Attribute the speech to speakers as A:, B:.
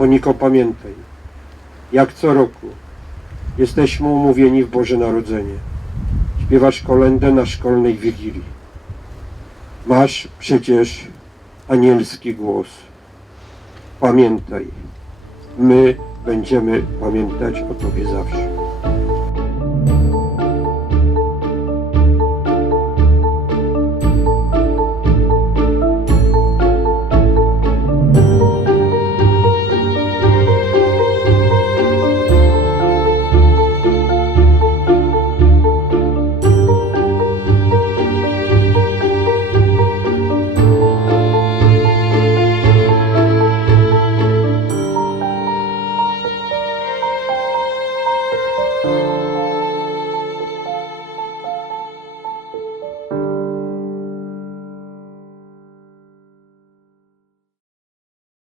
A: Moniko, pamiętaj, jak co roku jesteśmy umówieni w Boże Narodzenie. Śpiewasz kolędę na szkolnej wigilii. Masz przecież anielski głos. Pamiętaj, my będziemy pamiętać o Tobie zawsze.